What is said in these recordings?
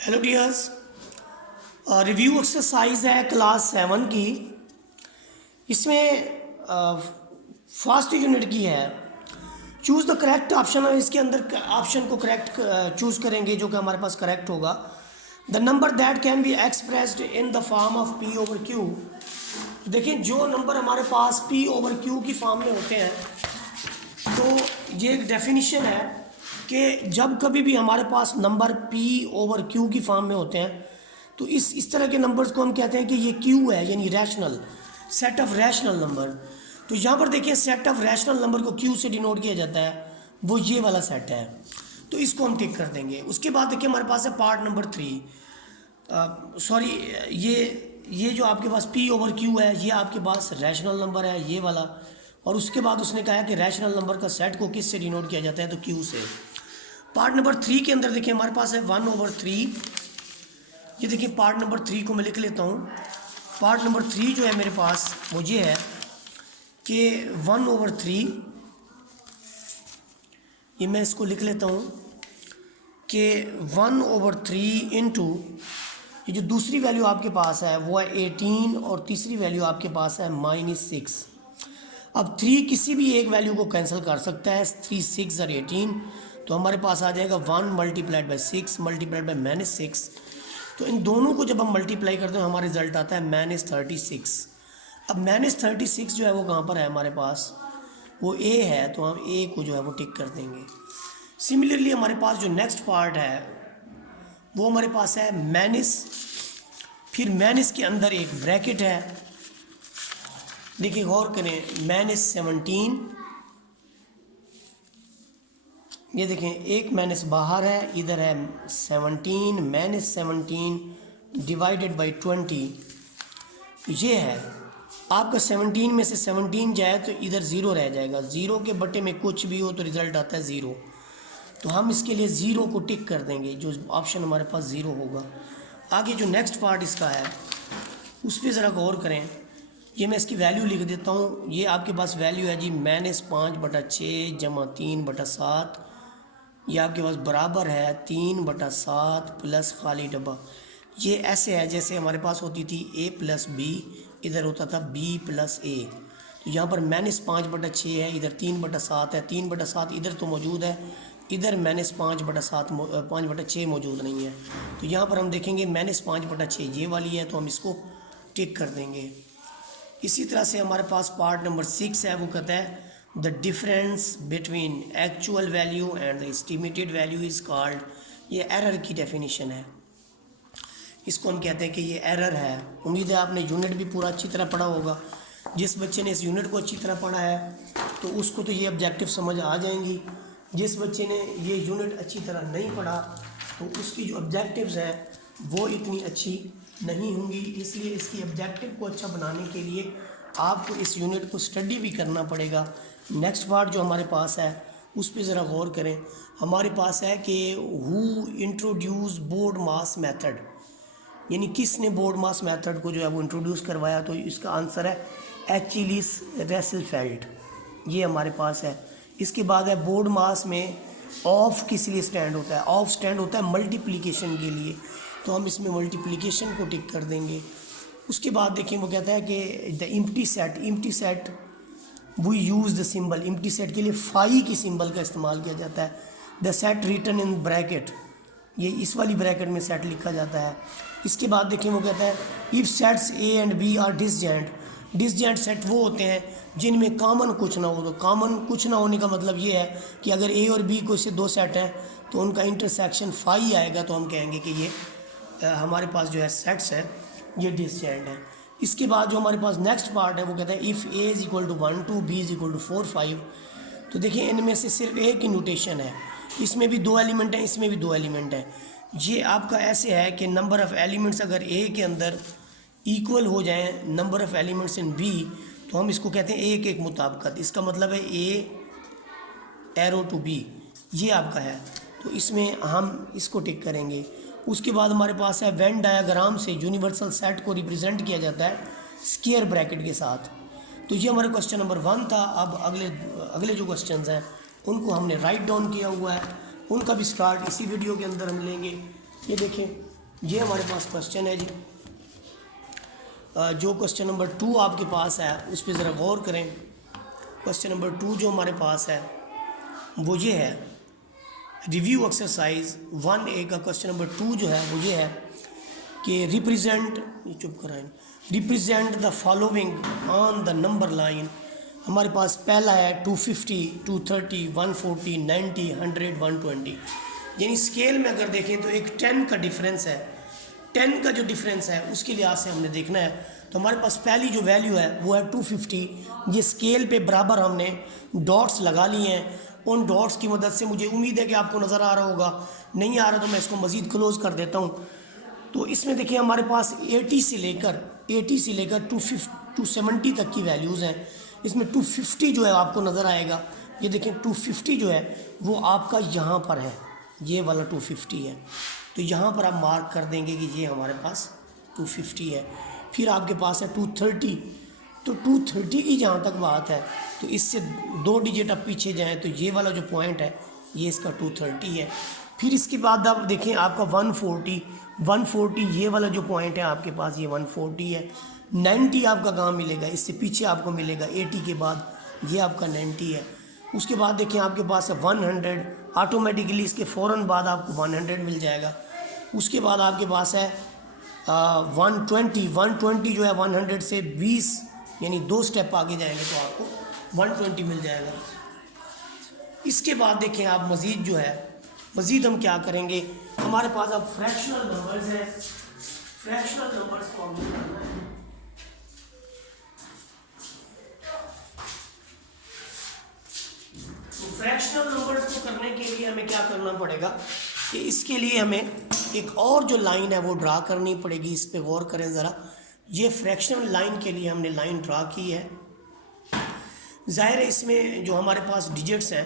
Hello dears, review exercise है class 7 की। इसमें फर्स्ट यूनिट की है। चूज़ द करेक्ट ऑप्शन है। इसके अंदर ऑप्शन को करेक्ट चूज़ करेंगे जो कि हमारे पास करेक्ट होगा। The number that can be expressed in the form of P over Q. देखिए, जो नंबर हमारे पास पी ओवर क्यू की फॉर्म में होते हैं, तो ये एक डेफिनेशन है कि जब कभी भी हमारे पास नंबर p ओवर q की फॉर्म में होते हैं, तो इस तरह के नंबर्स को हम कहते हैं कि ये q है, यानी rational set of rational number. तो यहाँ पर देखिए, सेट ऑफ रैशनल नंबर को q से डिनोट किया जाता है, वो ये वाला सेट है, तो इसको हम टिक कर देंगे। उसके बाद देखिए हमारे पास है पार्ट नंबर 3। सॉरी, ये जो आपके पास p ओवर q है, ये आपके पास रैशनल नंबर है, ये वाला। और उसके बाद उसने कहा कि रैशनल नंबर का सेट को किस से डिनोट किया जाता है, तो q से। पार्ट नंबर 3 के अंदर देखिए हमारे पास है 1/3। ये देखिए पार्ट नंबर 3 को मैं लिख लेता हूँ। पार्ट नंबर 3 जो है मेरे पास वो ये है कि 1/3, ये मैं इसको लिख लेता हूँ कि 1/3 इंटू ये जो दूसरी वैल्यू आपके पास है वो है 18 और तीसरी वैल्यू आपके पास है -6। अब 3 किसी भी एक वैल्यू को कैंसिल कर सकता है, 3 6 और 18, तो हमारे पास आ जाएगा 1 मल्टीप्लाइड बाई 6 मल्टीप्लाइड बाई -6। तो इन दोनों को जब हम मल्टीप्लाई करते हैं हमारा रिजल्ट आता है -36। अब -36 जो है वो कहाँ पर है हमारे पास, वो a है, तो हम a को जो है वो टिक कर देंगे। सिमिलरली हमारे पास जो नेक्स्ट पार्ट है वो हमारे पास है माइनस, फिर माइनस के अंदर एक ब्रैकेट है। देखिए गौर करें, -17, ये देखें एक माइनस बाहर है, इधर है 17, -17 डिवाइडेड बाई 20, ये है आपका। 17 में से 17 जाए तो इधर 0 रह जाएगा, 0 के बटे में कुछ भी हो तो रिज़ल्ट आता है 0। तो हम इसके लिए 0 को टिक कर देंगे, जो ऑप्शन हमारे पास 0 होगा। आगे जो नेक्स्ट पार्ट इसका है उस पर ज़रा गौर करें। ये मैं इसकी वैल्यू लिख देता हूँ। ये आपके पास वैल्यू है जी -5/6 जमा 3/7। ये आपके पास बराबर है 3/7 प्लस खाली डब्बा। ये ऐसे है जैसे हमारे पास होती थी a + b, इधर होता था b + a। तो यहाँ पर -5/6 है, इधर 3/7 है, 3/7 इधर तो मौजूद है, इधर -5/6 मौजूद नहीं है। तो यहाँ पर हम देखेंगे -5/6 ये वाली है, तो हम इसको टिक कर देंगे। इसी तरह से हमारे पास पार्ट नंबर 6 है, वो कहता है the difference between actual value and the estimated value is called. ये एरर की डेफिनेशन है, इसको हम कहते हैं कि ये एरर है। उम्मीद है आपने यूनिट भी पूरा अच्छी तरह पढ़ा होगा। जिस बच्चे ने इस यूनिट को अच्छी तरह पढ़ा है तो उसको तो ये ऑब्जेक्टिव समझ आ जाएंगी। जिस बच्चे ने ये यूनिट अच्छी तरह नहीं पढ़ा तो उसकी जो ऑब्जेक्टिव्स हैं वो इतनी अच्छी नहीं होंगी। इसलिए इसकी ऑब्जेक्टिव को अच्छा बनाने के लिए आपको इस यूनिट को स्टडी भी करना पड़ेगा। नेक्स्ट पार्ट जो हमारे पास है उस पर ज़रा गौर करें। हमारे पास है कि who introduce board mass method, यानी किसने बोर्ड मास मेथड को जो है वो इंट्रोड्यूस करवाया, तो इसका आंसर है एचिलिस रेसेलफेल्ड, ये हमारे पास है। इसके बाद है बोर्ड मास में ऑफ किस लिए स्टैंड होता है, ऑफ स्टैंड होता है मल्टीप्लिकेशन के लिए, तो हम इसमें मल्टीप्लिकेशन को टिक कर देंगे। उसके बाद देखिए वो कहता है कि the empty set we use the symbol, empty set के लिए फाई की सिंबल का इस्तेमाल किया जाता है। The set written in bracket, ये इस वाली ब्रैकेट में सेट लिखा जाता है। इसके बाद देखिए वो कहता है if sets A and B are disjoint, disjoint set वो होते हैं जिनमें कॉमन कुछ ना हो। तो कॉमन कुछ ना होने का मतलब ये है कि अगर ए और बी को से दो सेट हैं तो उनका इंटरसेक्शन फाई आएगा, तो हम कहेंगे कि ये हमारे पास जो है सेट्स हैं ये डिसजॉइंट हैं। इसके बाद जो हमारे पास नेक्स्ट पार्ट है वो कहता है इफ़ a = 1 2 b = 4 5। तो देखिए इनमें से सिर्फ एक ही नोटेशन है, इसमें भी 2 एलिमेंट हैं, इसमें भी 2 एलिमेंट हैं। ये आपका ऐसे है कि नंबर ऑफ़ एलिमेंट्स अगर a के अंदर इक्वल हो जाएं number of elements in b, तो हम इसको कहते हैं एक एक मुताबिकत। इसका मतलब है a एरो टू b, ये आपका है, तो इसमें हम इसको टिक करेंगे। उसके बाद हमारे पास है वेन डायग्राम से यूनिवर्सल सेट को रिप्रेजेंट किया जाता है स्क्वायर ब्रैकेट के साथ। तो ये हमारा क्वेश्चन नंबर 1 था। अब अगले जो क्वेश्चंस हैं उनको हमने राइट डाउन किया हुआ है, उनका भी स्टार्ट इसी वीडियो के अंदर हम लेंगे। ये देखें ये हमारे पास क्वेश्चन है जी। जो क्वेश्चन नंबर 2 आपके पास है उस पर ज़रा गौर करें। क्वेश्चन नंबर 2 जो हमारे पास है वो ये है, रिव्यू एक्सरसाइज 1A का क्वेश्चन नंबर 2 जो है वो ये है कि represent the following on the number line. हमारे पास पहला है 250, 230, 140, 90, 100, 120। यानी स्केल में अगर देखें तो एक 10 का डिफरेंस है। 10 का जो डिफरेंस है उसके लिहाज से हमने देखना है। तो हमारे पास पहली जो वैल्यू है वो है 250। ये स्केल पे बराबर हमने डॉट्स लगा लिए हैं। उन डॉट्स की मदद से मुझे उम्मीद है कि आपको नज़र आ रहा होगा, नहीं आ रहा तो मैं इसको मज़ीद क्लोज कर देता हूँ। तो इसमें देखिए हमारे पास 80 से लेकर 270 तक की वैल्यूज़ हैं। इसमें 250 जो है आपको नज़र आएगा, ये देखें 250 जो है वो आपका यहाँ पर है, ये वाला 250 है। तो यहाँ पर आप मार्क कर देंगे कि ये हमारे पास 250 है। फिर आपके पास है 230। तो 230 की जहाँ तक बात है तो इससे 2 डिजिट आप पीछे जाएँ तो ये वाला जो पॉइंट है ये इसका 230 है। फिर इसके बाद आप देखें आपका 140 ये वाला जो पॉइंट है आपके पास ये 140 है। 90 आपका कहाँ मिलेगा, इससे पीछे आपको मिलेगा 80 के बाद ये आपका 90 है। उसके बाद देखें आपके पास है 100, ऑटोमेटिकली इसके फ़ौरन बाद आपको 100 मिल जाएगा। उसके बाद आपके पास है 120 जो है 100 से 20 यानी 2 स्टेप आगे जाएंगे तो आपको 120 मिल जाएगा। इसके बाद देखें आप मज़ीद जो है मज़ीद हम क्या करेंगे, हमारे पास अब फ्रैक्शनल नंबर्स हैं। फ्रैक्शनल नंबर्स को हमने करना है। तो फ्रैक्शनल नंबर्स को करने के लिए हमें क्या करना पड़ेगा कि इसके लिए हमें एक और जो लाइन है वो ड्रा करनी पड़ेगी। इस पे गौर करें ज़रा। ये फ्रैक्शनल लाइन के लिए हमने लाइन ड्रा की है। ज़ाहिर है इसमें जो हमारे पास डिजिट्स हैं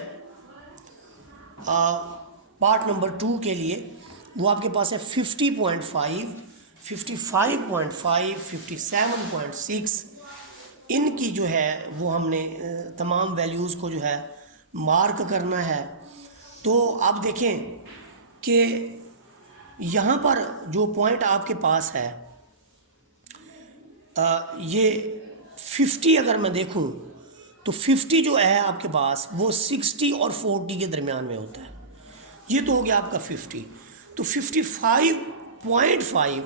पार्ट नंबर 2 के लिए वो आपके पास है 50.5, 55.5, 57.6। इनकी जो है वो हमने तमाम वैल्यूज़ को जो है मार्क करना है। तो आप देखें कि यहाँ पर जो पॉइंट आपके पास है ये 50 अगर मैं देखूँ तो 50 जो है आपके पास वो 60 और 40 के दरमियान में होता है। ये तो हो गया आपका 50। तो 55.5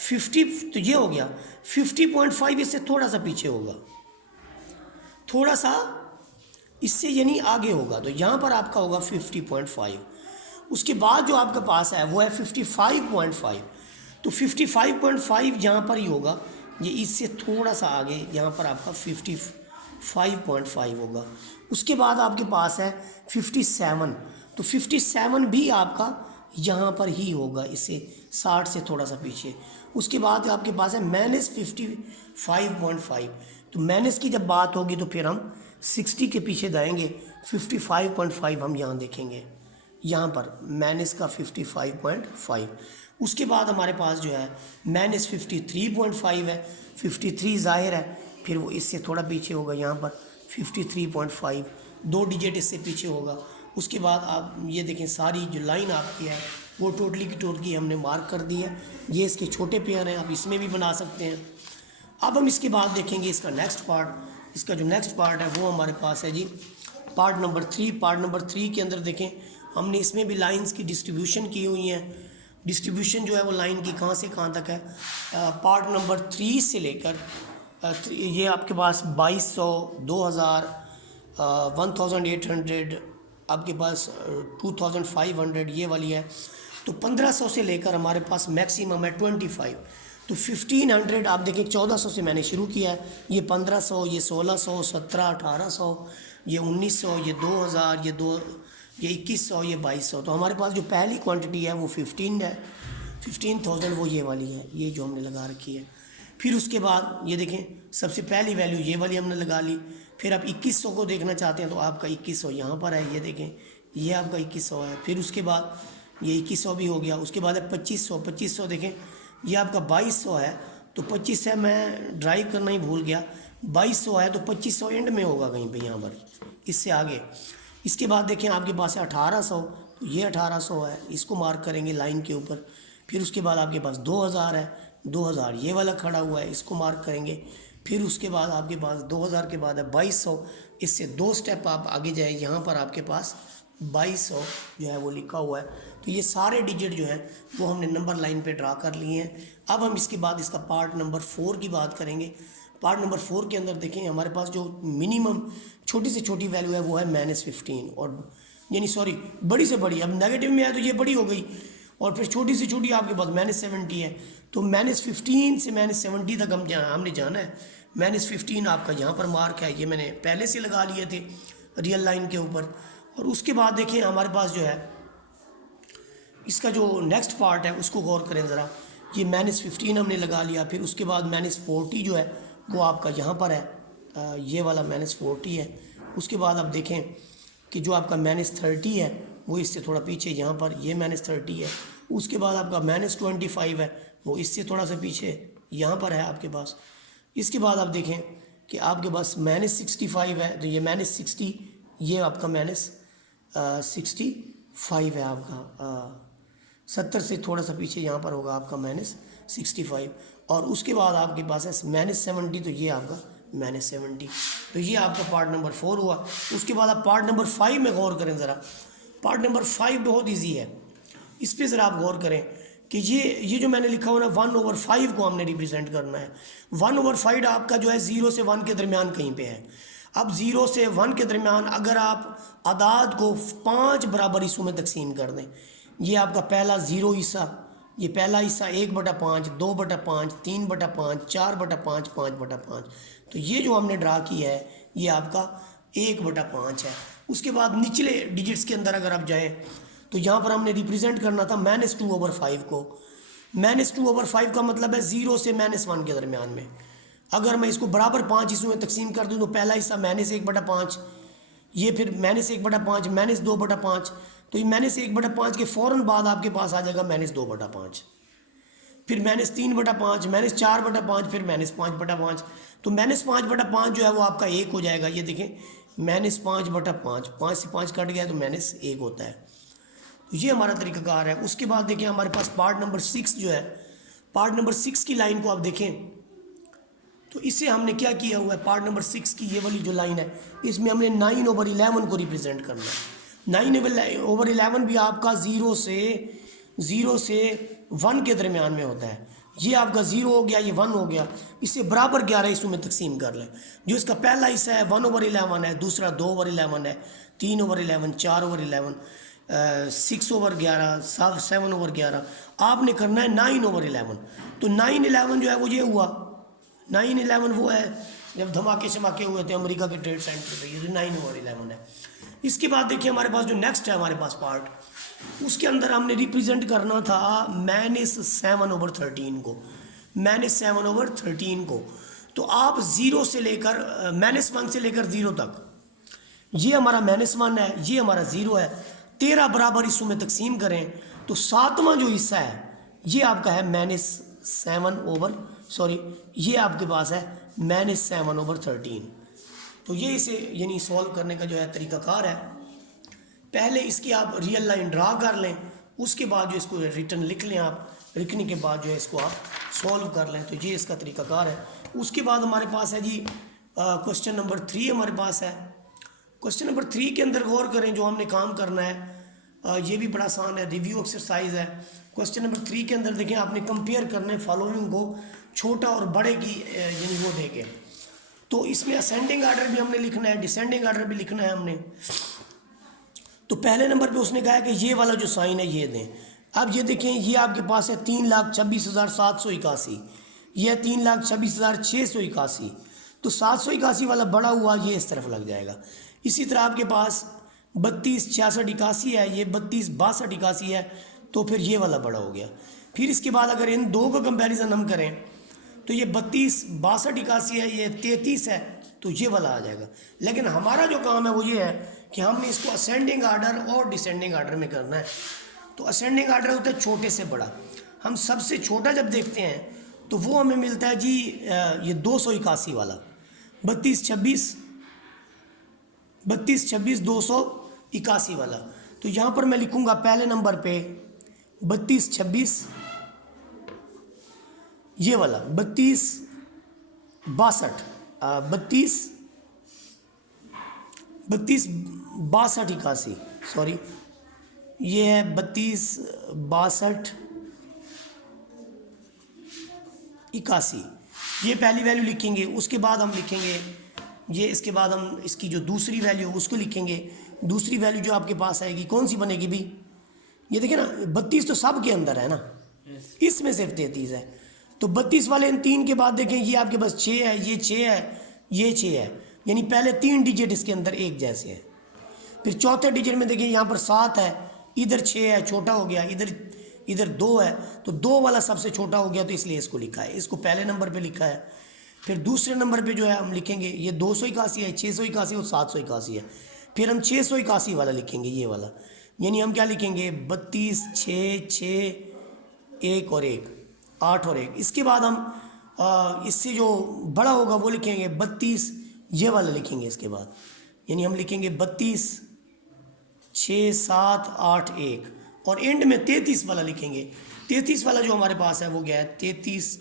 50 तो ये हो गया 50.5 इससे थोड़ा सा पीछे होगा, थोड़ा सा इससे यानी आगे होगा। तो यहाँ पर आपका होगा 50.5। उसके बाद जो आपके पास है वो है 55.5। तो 55.5 यहाँ पर ही होगा, ये इससे थोड़ा सा आगे यहाँ पर आपका 55.5 होगा। उसके बाद आपके पास है 57। तो 57 भी आपका यहाँ पर ही होगा, इससे 60 से थोड़ा सा पीछे। उसके बाद आपके पास है -55.5। तो माइनस की जब बात होगी तो फिर हम 60 के पीछे जाएंगे। 55.5 हम यहाँ देखेंगे, यहाँ पर माइनस का 55.5। उसके बाद हमारे पास जो है -53.5 है। 53 ज़ाहिर है फिर वो इससे थोड़ा पीछे होगा, यहाँ पर 53.5 2 डिजिट इससे पीछे होगा। उसके बाद आप ये देखें सारी जो लाइन आपकी है वो टोटली की टोटली हमने मार्क कर दी है। ये इसके छोटे पेयर हैं, आप इसमें भी बना सकते हैं। अब हम इसके बाद देखेंगे इसका नेक्स्ट पार्ट। इसका जो नेक्स्ट पार्ट है वो हमारे पास है जी पार्ट नंबर 3। पार्ट नंबर 3 के अंदर देखें हमने इसमें भी लाइंस की डिस्ट्रीब्यूशन की हुई है। डिस्ट्रीब्यूशन जो है वो लाइन की कहाँ से कहाँ तक है। पार्ट नंबर 3 से लेकर ये आपके पास 2200, 2000, 1800, आपके पास 2500 ये वाली है। तो 1500 से लेकर हमारे पास मैक्सिमम है 25। तो 1500 आप देखें 1400 से मैंने शुरू किया है, ये 1500, ये 1600, 17, 1800, ये 1900, ये 2000, ये 2100, ये 2200। तो हमारे पास जो पहली क्वांटिटी है वो 15 है, 15,000 वो ये वाली है, ये जो हमने लगा रखी है। फिर उसके बाद ये देखें सबसे पहली वैल्यू ये वाली हमने लगा ली। फिर आप 2100 को देखना चाहते हैं तो आपका 2100 यहाँ पर है, ये देखें ये आपका 2100 है। फिर उसके बाद ये 2100 भी हो गया। उसके बाद है 2500 देखें ये आपका 2200 है। तो 25 से मैं ड्राइव करना ही भूल गया, 2200 है तो 2500 एंड में होगा कहीं पे यहाँ पर इससे आगे। इसके बाद देखें आपके पास है 1800, तो ये 1800 है, इसको मार्क करेंगे लाइन के ऊपर। फिर उसके बाद आपके पास 2000 है, 2000 ये वाला खड़ा हुआ है, इसको मार्क करेंगे। फिर उसके बाद आपके पास 2000 के बाद है 2200, इससे 2 स्टेप आप आगे जाए, यहाँ पर आपके पास 2200 जो है वो लिखा हुआ है। तो ये सारे डिजिट जो है वो हमने नंबर लाइन पे ड्रा कर लिए हैं। अब हम इसके बाद इसका पार्ट नंबर 4 की बात करेंगे। पार्ट नंबर 4 के अंदर देखें हमारे पास जो मिनिमम छोटी से छोटी वैल्यू है वो है -15, और यानी सॉरी बड़ी से बड़ी, अब नेगेटिव में है तो ये बड़ी हो गई, और फिर छोटी से छोटी आपके पास -70 है। तो -15 से -70 तक हमने जाना है। -15 आपका यहाँ पर मार्क है, ये मैंने पहले से लगा लिए थे रियल लाइन के ऊपर। और उसके बाद देखें हमारे पास जो है इसका जो नेक्स्ट पार्ट है उसको गौर करें ज़रा। ये -15 हमने लगा लिया, फिर उसके बाद -40 जो है वो आपका यहाँ पर है, ये वाला -40 है। उसके बाद आप देखें कि जो आपका -30 है वो इससे थोड़ा पीछे यहाँ पर ये -30 है। उसके बाद आपका -25 है वो इससे थोड़ा सा पीछे यहाँ पर है आपके पास। इसके बाद आप देखें कि आपके पास -65 है, तो ये -60, ये आपका -65 है आपका, 70 से थोड़ा सा पीछे यहाँ पर होगा आपका -65। और उसके बाद आपके पास है -70, तो ये आपका -70। तो ये आपका पार्ट नंबर 4 हुआ। उसके बाद आप पार्ट नंबर 5 में गौर करें ज़रा। पार्ट नंबर 5 बहुत इजी है, इस पर ज़रा आप गौर करें कि ये जो मैंने लिखा हुआ ना 1/5 को हमने रिप्रेजेंट करना है। 1/5 आपका जो है 0 से 1 के दरमियान कहीं पे है। अब 0 से 1 के दरमियान अगर आप आदाद को 5 बराबर हिस्सों में तकसीम कर दें, ये आपका पहला 0 हिस्सा, ये पहला हिस्सा 1/5, 2/5, 3/5, 4/5, 5/5। तो ये जो हमने ड्रा किया है ये आपका 1/5 है। उसके बाद निचले डिजिट्स के अंदर अगर आप जाएं तो यहाँ पर हमने रिप्रेजेंट करना था -2/5 को। -2/5 का मतलब है 0 से -1 के दरमियान में। अगर मैं इसको बराबर 5 हिस्सों में तकसीम कर दूँ तो पहला हिस्सा -1/5, ये फिर -1/5, -2/5, तो ये -1/5 के फ़ौरन बाद आपके पास आ जाएगा -2/5, फिर -3/5, -4/5, फिर -5/5। तो -5/5 जो है वो आपका 1 हो जाएगा। ये देखें -5/5, 5 से 5 कट गया तो -1 होता है। तो ये हमारा तरीक़ाकार है। उसके बाद देखें हमारे पास पार्ट नंबर 6 जो है, पार्ट नंबर 6 की लाइन को आप देखें तो इससे हमने क्या किया हुआ है। पार्ट नंबर 6 की ये वाली जो लाइन है इसमें हमने 9/11 को रिप्रेजेंट करना है। 9/11 भी आपका 0 से 1 के दरमियान में होता है। ये आपका 0 हो गया, ये 1 हो गया, इसे बराबर 11 हिस्सों में तकसीम कर लें। जो इसका पहला हिस्सा है 1/11 है, दूसरा 2/11 है, 3/11, 4/11, 6/11, 7/11। आपने करना है 9/11। तो 9/11 जो है वो ये हुआ, 9/11 वो है जब धमाके शमाके हुए थे अमेरिका के ट्रेड सेंटर पे, ये जो 9/11 है। इसके बाद देखिए हमारे पास जो नेक्स्ट है हमारे पास पार्ट, उसके अंदर हमने रिप्रेजेंट करना था -7/13 को, -7/13 को। तो आप 0 से लेकर -1 से लेकर 0 तक, ये हमारा -1 है, ये हमारा 0 है, 13 बराबर हिस्सों में तकसीम करें तो 7वां जो हिस्सा है ये आपका है ये आपके पास है -7/13। तो ये इसे यानी सॉल्व करने का जो है तरीक़ाकार है। पहले इसकी आप रियल लाइन ड्रा कर लें, उसके बाद जो इसको रिटर्न लिख लें आप, लिखने के बाद जो है इसको आप सॉल्व कर लें। तो ये इसका तरीक़ाकार है। उसके बाद हमारे पास है जी क्वेश्चन नंबर 3 हमारे पास है। क्वेश्चन नंबर 3 के अंदर गौर करें, जो हमने काम करना है ये भी बड़ा आसान है, रिव्यू एक्सरसाइज है। क्वेश्चन नंबर 3 के अंदर देखें आपने कंपेयर करना है फॉलोइंग को छोटा और बड़े की यानी वो देके। तो इसमें असेंडिंग आर्डर भी हमने लिखना है, डिसेंडिंग आर्डर भी लिखना है हमने। तो पहले नंबर पे उसने कहा है कि ये वाला जो साइन है ये दें। अब ये देखें ये आपके पास है 3,26,781, ये है 3,26,681। तो 781 वाला बड़ा हुआ, ये इस तरफ लग जाएगा। इसी तरह आपके पास 32,66,81 है, ये 32,62,81 है, तो फिर ये वाला बड़ा हो गया। फिर इसके बाद अगर इन दो का कंपैरिजन हम करें तो ये 32,62,81 है, ये 33 है, तो ये वाला आ जाएगा। लेकिन हमारा जो काम है वो ये है कि हमने इसको असेंडिंग आर्डर और डिसेंडिंग आर्डर में करना है। तो असेंडिंग आर्डर होता है छोटे से बड़ा। हम सबसे छोटा जब देखते हैं तो वो हमें मिलता है जी ये 281 वाला, 32,26 281 वाला। तो यहाँ पर मैं लिखूँगा पहले नंबर पे 32,26 ये वाला 32 62 सॉरी, ये है 32 62 81। ये पहली वैल्यू लिखेंगे, उसके बाद हम लिखेंगे ये, इसके बाद हम इसकी जो दूसरी वैल्यू है उसको लिखेंगे। दूसरी वैल्यू जो आपके पास आएगी कौन सी बनेगी भी, ये देखिए ना 32 तो सब के अंदर है ना, इसमें सिर्फ 33 है। तो 32 वाले इन 3 के बाद देखें ये आपके पास 6 है, ये 6 है, ये 6 है, यानी पहले 3 डिजिट इसके अंदर एक जैसे हैं। फिर चौथे डिजिट में देखिए यहाँ पर 7 है, इधर 6 है, छोटा हो गया, इधर 2 है, तो 2 वाला सबसे छोटा हो गया, तो इसलिए इसको लिखा है, इसको पहले नंबर पे लिखा है। फिर दूसरे नंबर पे जो है हम लिखेंगे ये 281 है, 681 और 781 है। फिर हम 681 वाला लिखेंगे, ये वाला, यानी हम क्या लिखेंगे 32 6 6 1 और 1 8 और 1। इसके बाद हम इससे जो बड़ा होगा वो लिखेंगे 32, ये वाला लिखेंगे इसके बाद, यानी हम लिखेंगे 32 6 7 8 1 और एंड में 33 वाला लिखेंगे। 33 वाला जो हमारे पास है वो क्या है 33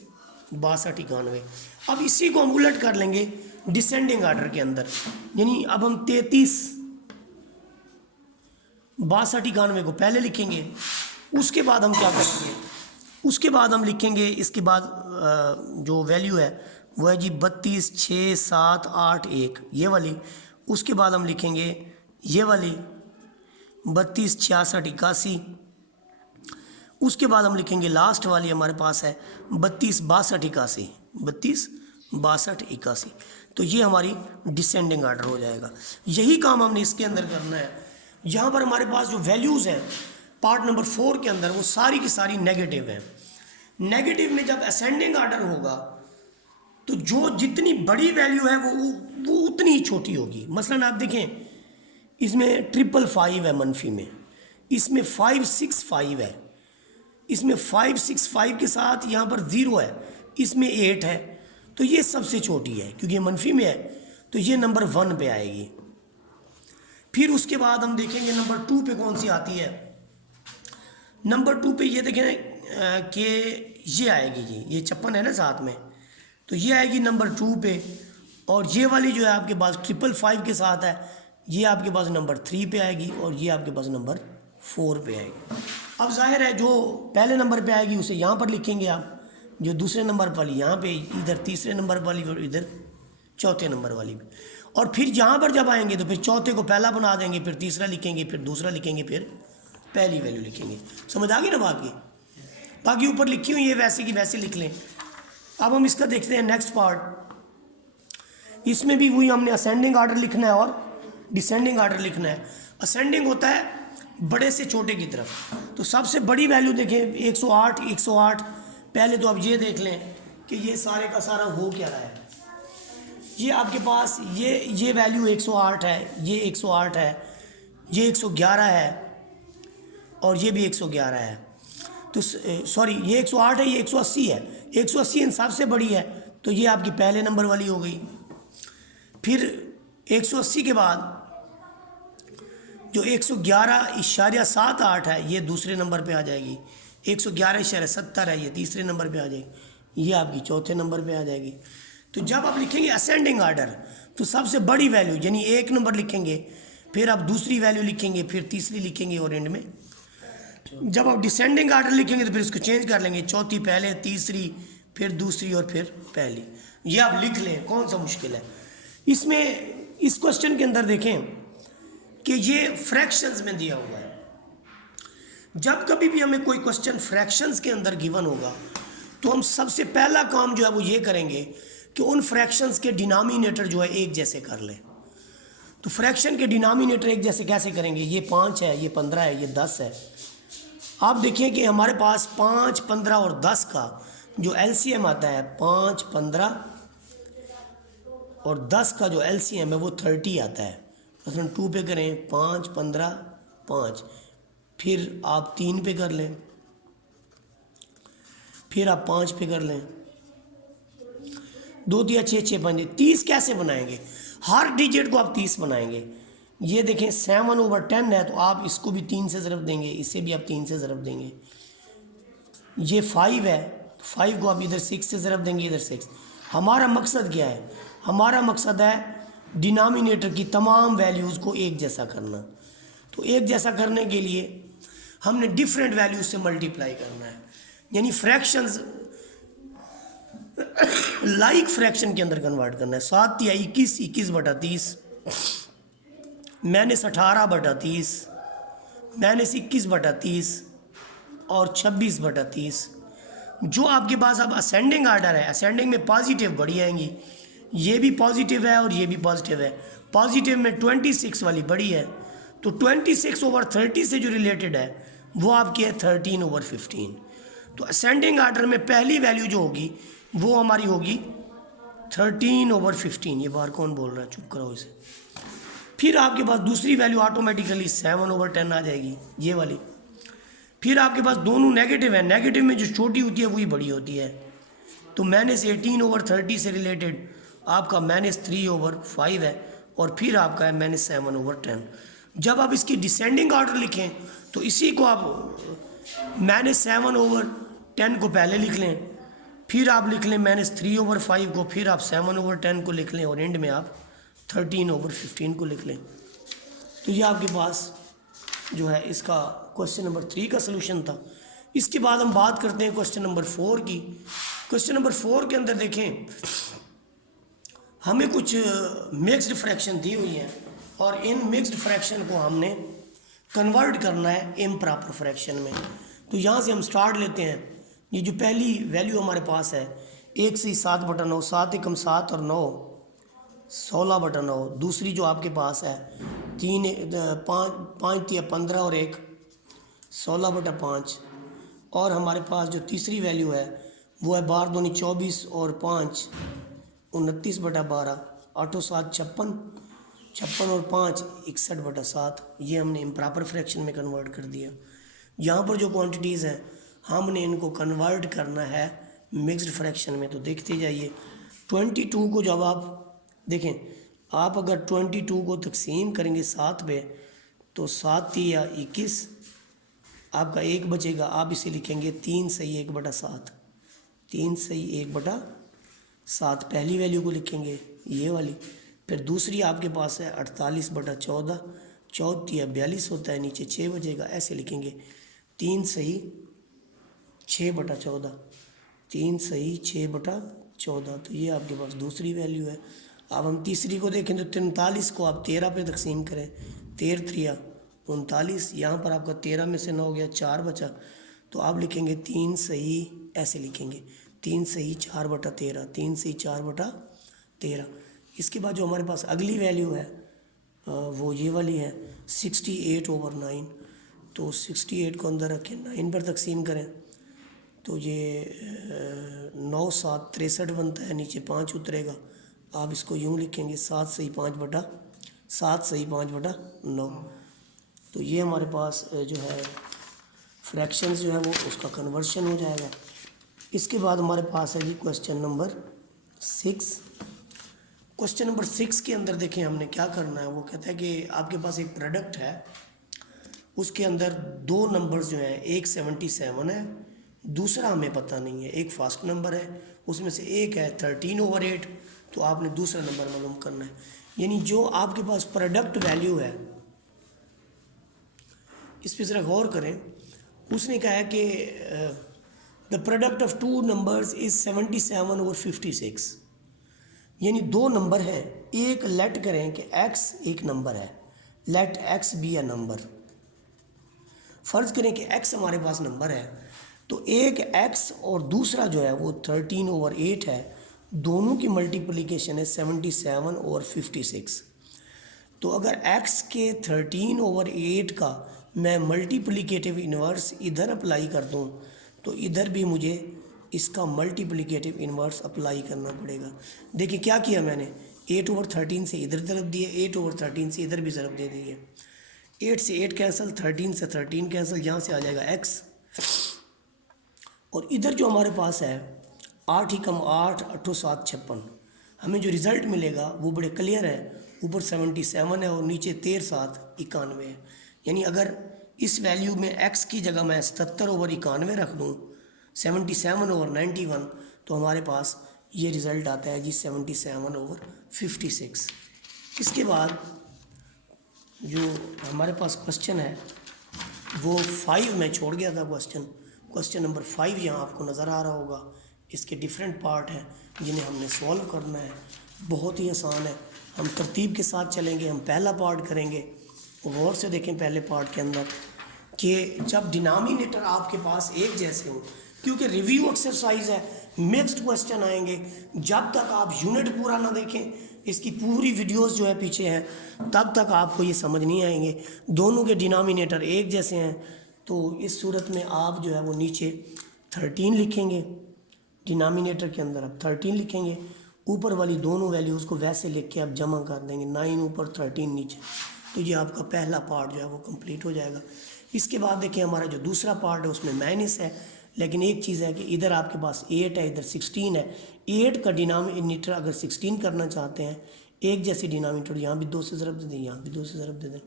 62 91। अब इसी को हम उलट कर लेंगे डिसेंडिंग आर्डर के अंदर, यानी अब हम 33 62 91 को पहले लिखेंगे, उसके बाद हम क्या करेंगे, उसके बाद हम लिखेंगे इसके बाद जो वैल्यू है वो है जी 32 6 7 8 1 ये वाली। उसके बाद हम लिखेंगे ये वाली 32 66 81। उसके बाद हम लिखेंगे लास्ट वाली हमारे पास है 32 62 81 32 62 81। तो ये हमारी डिसेंडिंग आर्डर हो जाएगा। यही काम हमने इसके अंदर करना है। यहाँ पर हमारे पास जो वैल्यूज़ हैं पार्ट नंबर 4 के अंदर वो सारी की सारी नेगेटिव हैं। नेगेटिव में जब असेंडिंग आर्डर होगा तो जो जितनी बड़ी वैल्यू है वो उतनी ही छोटी होगी। मसलन आप देखें इसमें 555 है मनफी में, इसमें 565 है, इसमें 565 के साथ यहाँ पर 0 है, इसमें 8 है, तो ये सबसे छोटी है क्योंकि ये मनफी में है, तो ये नंबर 1 पे आएगी। फिर उसके बाद हम देखेंगे नंबर 2 पे कौन सी आती है। नंबर 2 पे ये देखें कि ये आएगी जी, ये 56 है ना साथ में, तो ये आएगी नंबर 2 पे। और ये वाली जो है आपके पास 555 के साथ है, ये आपके पास नंबर 3 पे आएगी और ये आपके पास नंबर 4 पे आएगी। अब जाहिर है जो पहले नंबर पे आएगी उसे यहाँ पर लिखेंगे आप, जो दूसरे नंबर वाली यहाँ पे, इधर तीसरे नंबर वाली और इधर चौथे नंबर वाली भी। और फिर यहाँ पर जब आएंगे तो फिर चौथे को पहला बना देंगे, फिर तीसरा लिखेंगे, फिर दूसरा लिखेंगे, फिर पहली वैल्यू लिखेंगे। समझ आ गई ना बाकी ऊपर लिखी हुई है वैसे की वैसे लिख लें। अब हम इसका देखते हैं नेक्स्ट पार्ट। इसमें भी वही हमने असेंडिंग आर्डर लिखना है और डिसेंडिंग आर्डर लिखना है। असेंडिंग होता है बड़े से छोटे की तरफ, तो सबसे बड़ी वैल्यू देखें 108 108। पहले तो आप ये देख लें कि ये सारे का सारा हो क्या रहा है। ये आपके पास ये वैल्यू 108 है, ये 108 है, ये 111 है और ये भी 111 है। तो सॉरी ये 108 है, ये 180 है, 180 इन सबसे बड़ी है, तो ये आपकी पहले नंबर वाली हो गई। फिर 180 के बाद जो 111.78 है ये दूसरे नंबर पे आ जाएगी, 111.70 है ये तीसरे नंबर पे आ जाएगी, ये आपकी चौथे नंबर पे आ जाएगी। तो जब आप लिखेंगे असेंडिंग आर्डर तो सबसे बड़ी वैल्यू यानी 1 नंबर लिखेंगे, फिर आप दूसरी वैल्यू लिखेंगे, फिर तीसरी लिखेंगे और एंड में जब आप डिसेंडिंग आर्डर लिखेंगे तो फिर इसको चेंज कर लेंगे, चौथी पहले, तीसरी फिर दूसरी और फिर पहली। ये आप लिख लें, कौन सा मुश्किल है इसमें। इस क्वेश्चन के अंदर देखें कि ये फ्रैक्शंस में दिया हुआ है। जब कभी भी हमें कोई क्वेश्चन फ्रैक्शंस के अंदर गिवन होगा तो हम सबसे पहला काम जो है वो ये करेंगे कि उन फ्रैक्शंस के डिनोमिनेटर जो है एक जैसे कर लें। तो फ्रैक्शन के डिनोमिनेटर एक जैसे कैसे करेंगे, ये 5 है, ये 15 है, ये 10 है। आप देखिए कि हमारे पास 5, 15 और 10 का जो एलसीएम आता है 5, 15 और 10 का जो एलसीएम है वो 30 आता है। मतलब 2 पे करें 5, 15, 5, फिर आप 3 पे कर लें, फिर आप 5 पे कर लें, 2 दिया 6, 6 5 30 कैसे बनाएंगे। हर डिजिट को आप 30 बनाएंगे। ये देखें 7/10 है तो आप इसको भी 3 से ज़रब देंगे, इसे भी आप 3 से ज़रब देंगे। ये 5 है 5 को आप इधर 6 से ज़रब देंगे, इधर 6। हमारा मकसद क्या है? हमारा मकसद है डिनोमिनेटर की तमाम वैल्यूज़ को एक जैसा करना। तो एक जैसा करने के लिए हमने डिफरेंट वैल्यूज से मल्टीप्लाई करना है, यानी फ्रैक्शंस लाइक फ्रैक्शन के अंदर कन्वर्ट करना है। 7 या 21, 21/30, -18/30, -21/30 और 26/30। जो आपके पास अब असेंडिंग आर्डर है, असेंडिंग में पॉजिटिव बड़ी आएंगी, ये भी पॉजिटिव है और ये भी पॉजिटिव है। पॉजिटिव में 26 वाली बड़ी है, तो 26/30 से जो रिलेटेड है वो आपकी है 13/15। तो असेंडिंग आर्डर में पहली वैल्यू जो होगी वो हमारी होगी 13/15। ये बार कौन बोल रहा है? चुप करो इसे। फिर आपके पास दूसरी वैल्यू ऑटोमेटिकली 7/10 आ जाएगी, ये वाली। फिर आपके पास दोनों नेगेटिव है, नेगेटिव में जो छोटी होती है वही बड़ी होती है। तो -18/30 से रिलेटेड आपका -3/5 है, और फिर आपका है -7/10। जब आप इसकी डिसेंडिंग ऑर्डर लिखें तो इसी को आप -7/10 को पहले लिख लें, फिर आप लिख लें -3/5 को, फिर आप 7/10 को लिख लें, और एंड में आप 13/15 को लिख लें। तो ये आपके पास जो है इसका क्वेश्चन नंबर 3 का सलूशन था। इसके बाद हम बात करते हैं क्वेश्चन नंबर 4 की। क्वेश्चन नंबर 4 के अंदर देखें, हमें कुछ मिक्स्ड फ्रैक्शन दी हुई है और इन मिक्स्ड फ्रैक्शन को हमने कन्वर्ट करना है इम्प्रॉपर फ्रैक्शन में। तो यहाँ से हम स्टार्ट लेते हैं। ये जो पहली वैल्यू हमारे पास है 1 से 7/9, 7 एकम 7 और 9 16/9। दूसरी जो आपके पास है 5 या 15 और 1 16/5। और हमारे पास जो तीसरी वैल्यू है वो है 12 दूनी 24 और 5 29/12, 8 7 56, 56 और 5 61/7। ये हमने इम्प्रॉपर फ्रैक्शन में कन्वर्ट कर दिया। यहाँ पर जो क्वांटिटीज़ हैं हमने इनको कन्वर्ट करना है मिक्स्ड फ्रैक्शन में। तो देखते जाइए, 22 को जब आप देखें, आप अगर 22 को तकसीम करेंगे 7 पे, तो 7 या 21 आपका 1 बचेगा। आप इसे लिखेंगे 3 सही 1/7, 3 सही 1/7। पहली वैल्यू को लिखेंगे ये वाली। फिर दूसरी आपके पास है 48/14, 4 या 42 होता है, नीचे 6 बचेगा, ऐसे लिखेंगे 3 सही 6/14, 3 सही 6/14। तो ये आपके पास दूसरी वैल्यू है। अब हम तीसरी को देखें तो 43 को आप 13 पे तकसीम करें, 13 3 39। यहाँ पर आपका 13 में से 9 गया, 4 बचा, तो आप लिखेंगे 3 सही, ऐसे लिखेंगे 3 सही 4/13, 3 सही 4/13। इसके बाद जो हमारे पास अगली वैल्यू है वो ये वाली है 68/9। तो 68 को अंदर रखें, 9 पर तकसीम करें, तो ये 9 7 63 बनता है, नीचे 5 उतरेगा। आप इसको यूँ लिखेंगे 7 सही 5/9। तो ये हमारे पास जो है फ्रैक्शंस जो है वो उसका कन्वर्शन हो जाएगा। इसके बाद हमारे पास है जी क्वेश्चन नंबर 6। क्वेश्चन नंबर 6 के अंदर देखें हमने क्या करना है। वो कहता है कि आपके पास एक प्रोडक्ट है, उसके अंदर 2 नंबर्स जो हैं, एक 77 है, दूसरा हमें पता नहीं है। एक फर्स्ट नंबर है, उसमें से एक है 13/8, तो आपने दूसरा नंबर मालूम करना है। यानी जो आपके पास प्रोडक्ट वैल्यू है, इस पर ज़रा गौर करें। उसने कहा है कि the product of 2 numbers is 77/56। यानी 2 नंबर हैं, एक लेट करें कि x एक नंबर है, let x be a number. फ़र्ज़ करें कि x हमारे पास नंबर है, तो एक x और दूसरा जो है वो 13/8 है। दोनों की मल्टीप्लिकेशन है 77/56। तो अगर x के 13/8 का मैं मल्टीप्लिकेटिव इन्वर्स इधर अप्लाई कर दूं, तो इधर भी मुझे इसका मल्टीप्लिकेटिव इन्वर्स अप्लाई करना पड़ेगा। देखिए क्या किया मैंने, 8/13 से इधर ज़रब दिए, 8/13 से इधर भी ज़रब दे दिए। 8 से 8 कैंसिल, 13 से 13 कैंसिल, यहाँ से आ जाएगा x। और इधर जो हमारे पास है 8 एकम 8, 8 7 56। हमें जो रिज़ल्ट मिलेगा वो बड़े क्लियर है, ऊपर 77 है और नीचे 13 7 91 है। यानी अगर इस वैल्यू में x की जगह मैं 77/91 रख दूँ 77/91, तो हमारे पास ये रिज़ल्ट आता है जी 77/56। इसके बाद जो हमारे पास क्वेश्चन है वो 5 में छोड़ गया था क्वेश्चन नंबर 5 यहाँ आपको नज़र आ रहा होगा। इसके डिफरेंट पार्ट हैं जिन्हें हमने सॉल्व करना है। बहुत ही आसान है, हम तरतीब के साथ चलेंगे। हम पहला पार्ट करेंगे, गौर से देखें पहले पार्ट के अंदर कि जब डिनोमिनेटर आपके पास एक जैसे हो, क्योंकि रिव्यू एक्सरसाइज है, मिक्स्ड क्वेश्चन आएंगे। जब तक आप यूनिट पूरा ना देखें, इसकी पूरी वीडियोस जो है पीछे हैं, तब तक आपको ये समझ नहीं आएंगे। दोनों के डिनोमिनेटर एक जैसे हैं, तो इस सूरत में आप जो है वो नीचे 13 लिखेंगे, डिनोमिनेटर के अंदर आप 13 लिखेंगे। ऊपर वाली दोनों वैल्यूज़ को वैसे लिख के आप जमा कर देंगे, 9 ऊपर 13 नीचे। तो ये आपका पहला पार्ट जो है वो कंप्लीट हो जाएगा। इसके बाद देखिए हमारा जो दूसरा पार्ट है उसमें माइनस है, लेकिन एक चीज़ है कि इधर आपके पास 8 है, इधर 16 है। 8 का डिनोमिनेटर अगर 16 करना चाहते हैं, एक जैसे डिनोमिनेटर यहाँ भी 2 से ज़रब दे दें, यहाँ भी 2 से ज़रब दे दें,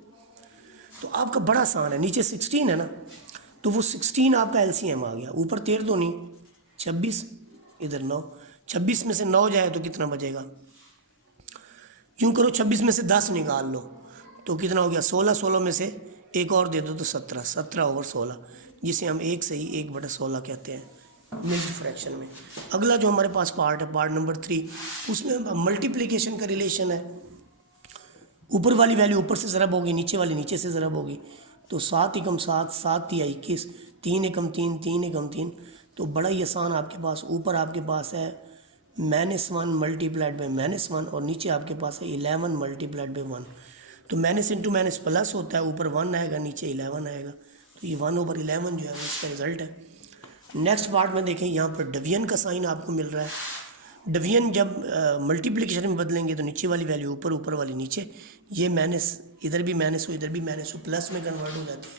तो आपका बड़ा आसान है। नीचे 16 है ना, तो वो 16 आपका एलसीएम आ गया। ऊपर 13 तो नहीं, 26, इधर 9। 26 में से 9 जाए तो कितना बचेगा? यूँ करो, 26 में से 10 निकाल लो तो कितना हो गया? 16। 16 में से एक और दे दो तो 17। 17/16, जिसे हम 1 से ही 1/16 कहते हैं मिक्स्ड फ्रैक्शन में। अगला जो हमारे पास पार्ट है, पार्ट नंबर 3, उसमें मल्टीप्लिकेशन का रिलेशन है। ऊपर वाली वैल्यू ऊपर से ज़रब होगी, नीचे वाली नीचे से ज़रब होगी। तो 7 एकम 7, 7 तिया 21, 3 एकम 3, 3 एकम 3। तो बड़ा ही आसान आपके पास, ऊपर आपके पास है -1 मल्टीप्लाइड बाई -1 और नीचे आपके पास है 11 मल्टीप्लाइड बाई 1। तो माइनस इंटू माइनस प्लस होता है, ऊपर 1 आएगा, नीचे 11 आएगा। तो ये 1/11 जो है वो इसका रिज़ल्ट है। नेक्स्ट पार्ट में देखें, यहाँ पर डिवीजन का साइन आपको मिल रहा है। डिवीजन जब मल्टीप्लिकेशन में बदलेंगे तो नीचे वाली वैल्यू ऊपर, ऊपर वाली नीचे। ये माइनस, इधर भी माइनस हो, इधर भी माइनस हो, प्लस में कन्वर्ट हो जाती है।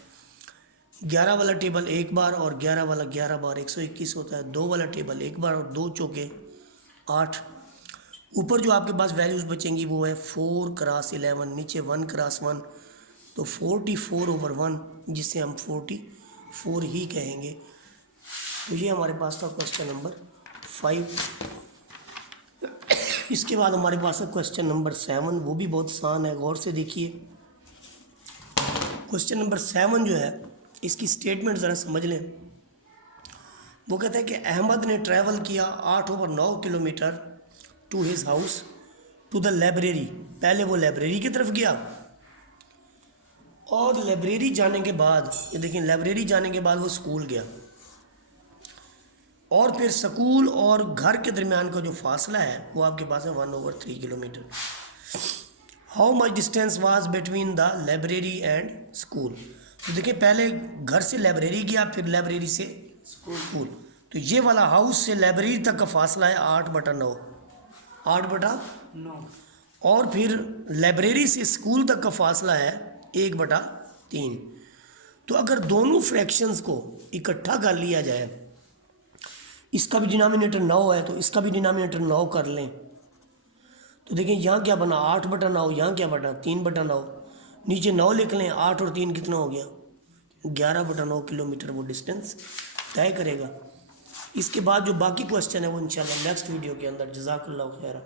11 वाला टेबल एक बार और 11 वाला 11 बार 121 होता है। 2 वाला टेबल एक बार और 2 चौके 8। ऊपर जो आपके पास वैल्यूज़ बचेंगी वो है 4 क्रॉस 11, नीचे 1 क्रॉस 1, तो 44/1, जिसे हम 44 ही कहेंगे। तो ये हमारे पास था क्वेश्चन नंबर 5। इसके बाद हमारे पास है क्वेश्चन नंबर 7, वो भी बहुत आसान है, गौर से देखिए। क्वेश्चन नंबर 7 जो है, इसकी स्टेटमेंट ज़रा समझ लें। वो कहता है कि अहमद ने ट्रैवल किया 8/9 kilometer to his house to the library. पहले वो लाइब्रेरी की तरफ गया और लाइब्रेरी जाने के बाद, ये देखिए, लाइब्रेरी जाने के बाद वो स्कूल गया और फिर स्कूल और घर के दरमियान का जो फासला है वो आपके पास है 1/3 kilometre. How much distance was between the library and school. तो देखिए, पहले घर से लाइब्रेरी गया, फिर लाइब्रेरी से स्कूल। तो ये वाला हाउस से लाइब्रेरी तक का फासला है 8/9, 8/9। और फिर लाइब्रेरी से स्कूल तक का फासला है 1/3। तो अगर दोनों फ्रैक्शंस को इकट्ठा कर लिया जाए, इसका भी डिनोमिनेटर 9 है तो इसका भी डिनोमिनेटर 9 कर लें, तो देखिए यहाँ क्या बना 8/9, यहाँ क्या बना 3/9। नीचे 9 लिख लें, 8 और 3 कितना हो गया? 11/9 किलोमीटर वो डिस्टेंस तय करेगा। इसके बाद जो बाकी क्वेश्चन है वो इंशाल्लाह नेक्स्ट वीडियो के अंदर। जज़ाकल्लाह खैर।